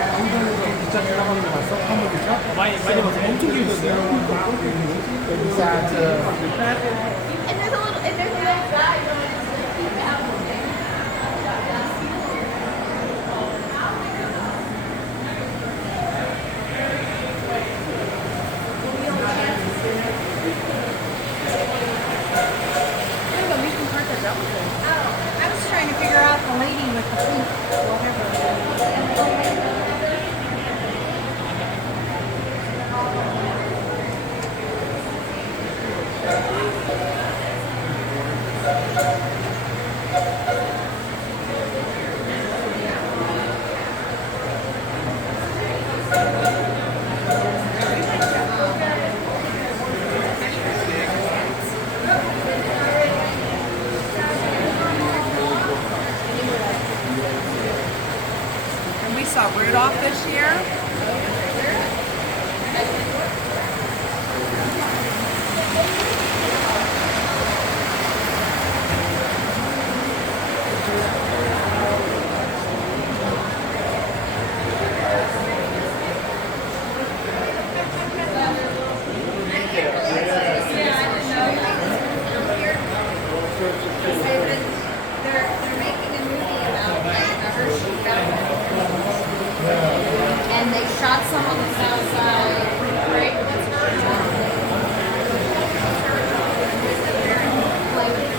강변에서 기차 지나가는 거 봤어? 한번 기차? 많이 봤어. 엄청 길던데. And there's a little guy going to keep out. I was trying to figure out the lady with the pink, whatever. And we saw Rudolph this year. They're making a movie about the Hershey Fountain. And they shot some on the south side, right? Play with